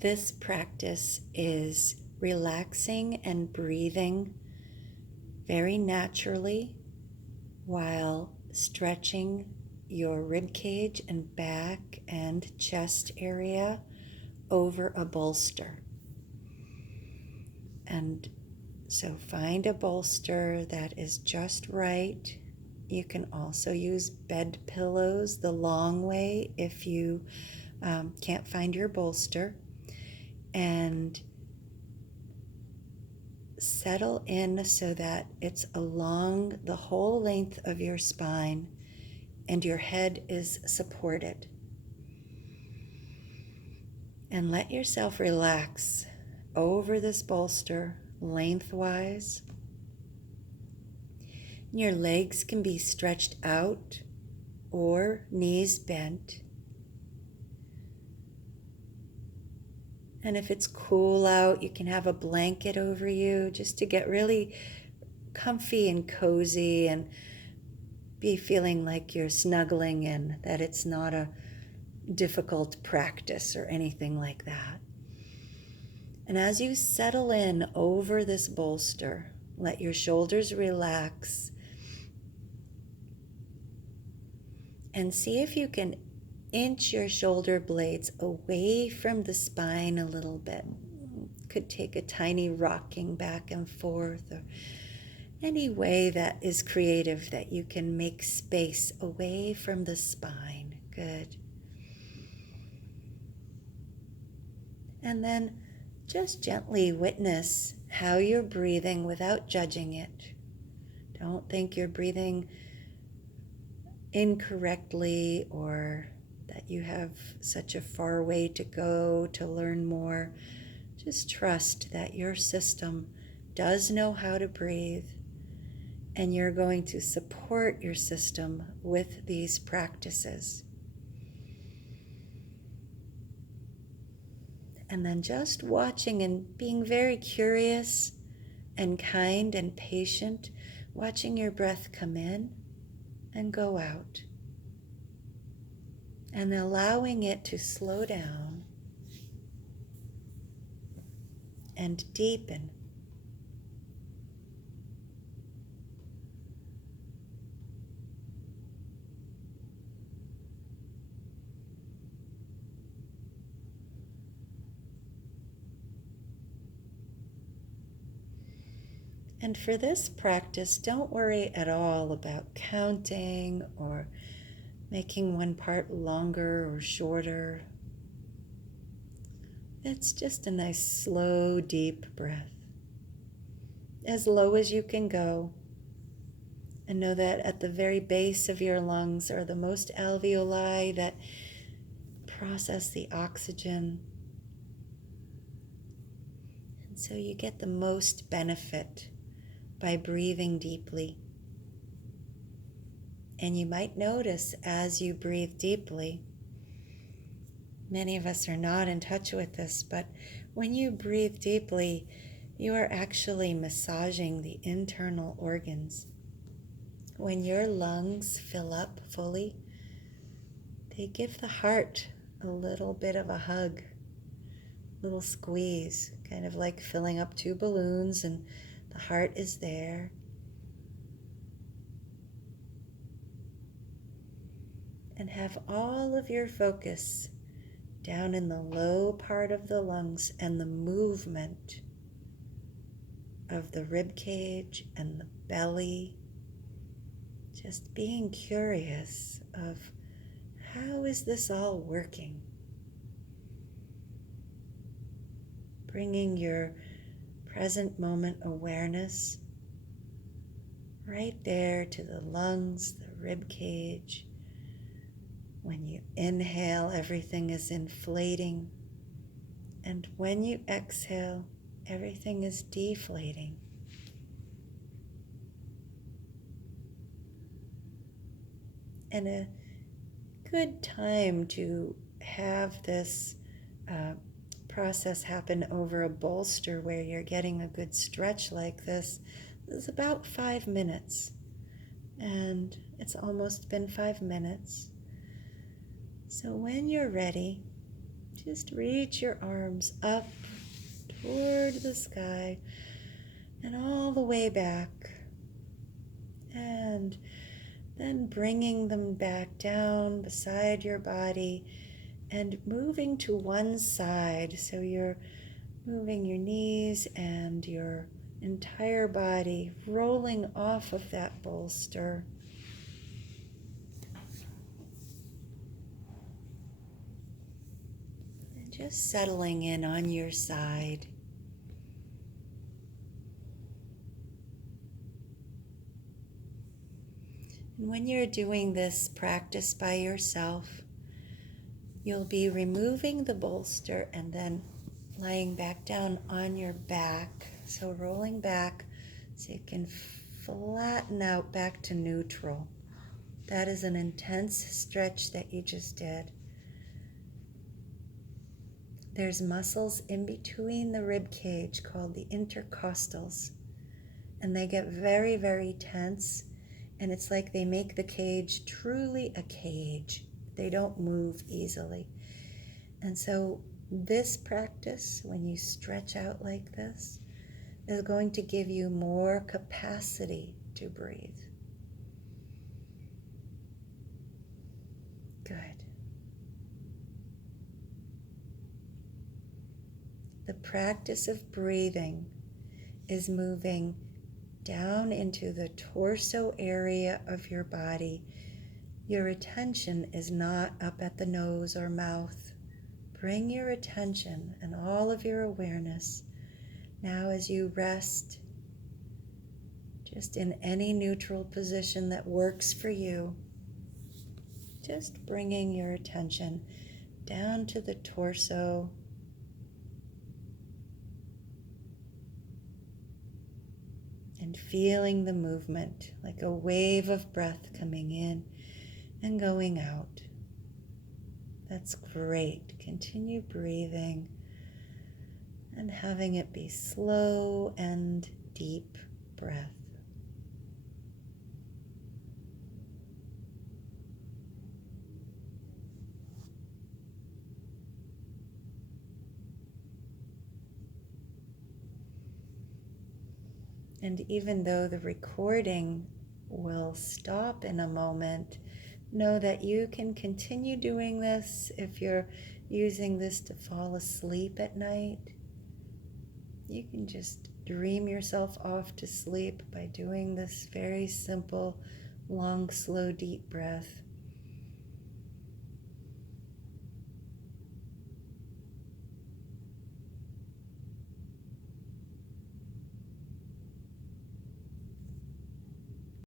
This practice is relaxing and breathing very naturally while stretching your rib cage and back and chest area over a bolster. And so find a bolster that is just right. You can also use bed pillows the long way if you can't find your bolster. And settle in so that it's along the whole length of your spine and your head is supported. And let yourself relax over this bolster lengthwise. Your legs can be stretched out or knees bent. And if it's cool out, you can have a blanket over you just to get really comfy and cozy and be feeling like you're snuggling in, that it's not a difficult practice or anything like that. And as you settle in over this bolster, let your shoulders relax and see if you can inch your shoulder blades away from the spine a little bit. Could take a tiny rocking back and forth, or any way that is creative that you can make space away from the spine. Good. And then just gently witness how you're breathing without judging it. Don't think you're breathing incorrectly or that you have such a far way to go to learn more. Just trust that your system does know how to breathe, and you're going to support your system with these practices. And then just watching and being very curious and kind and patient, watching your breath come in and go out, and allowing it to slow down and deepen. And for this practice, don't worry at all about counting or making one part longer or shorter. It's just a nice, slow, deep breath, as low as you can go. And know that at the very base of your lungs are the most alveoli that process the oxygen. And so you get the most benefit by breathing deeply. And you might notice as you breathe deeply, many of us are not in touch with this, but when you breathe deeply, you are actually massaging the internal organs. When your lungs fill up fully, they give the heart a little bit of a hug, a little squeeze, kind of like filling up two balloons, and the heart is there. And have all of your focus down in the low part of the lungs and the movement of the rib cage and the belly. Just being curious of how is this all working? Bringing your present moment awareness right there to the lungs, the rib cage. When you inhale, everything is inflating. And when you exhale, everything is deflating. And a good time to have this process happen over a bolster where you're getting a good stretch like this is about 5 minutes. And it's almost been 5 minutes. So when you're ready, Just reach your arms up toward the sky and all the way back. And then bringing them back down beside your body and moving to one side. So you're moving your knees and your entire body, rolling off of that bolster. And just settling in on your side. And when you're doing this practice by yourself, you'll be removing the bolster and then lying back down on your back. So rolling back so you can flatten out back to neutral. That is an intense stretch that you just did. There's muscles in between the rib cage called the intercostals, and they get very, very tense, and it's like they make the cage truly a cage. They don't move easily. And so this practice, when you stretch out like this, is going to give you more capacity to breathe. Good. The practice of breathing is moving down into the torso area of your body. Your attention is not up at the nose or mouth. Bring your attention and all of your awareness now as you rest, just in any neutral position that works for you. Just bringing your attention down to the torso. And feeling the movement like a wave of breath coming in and going out. That's great. Continue breathing and having it be slow and deep breath. And even though the recording will stop in a moment, know that you can continue doing this if you're using this to fall asleep at night. You can just dream yourself off to sleep by doing this very simple, long, slow, deep breath.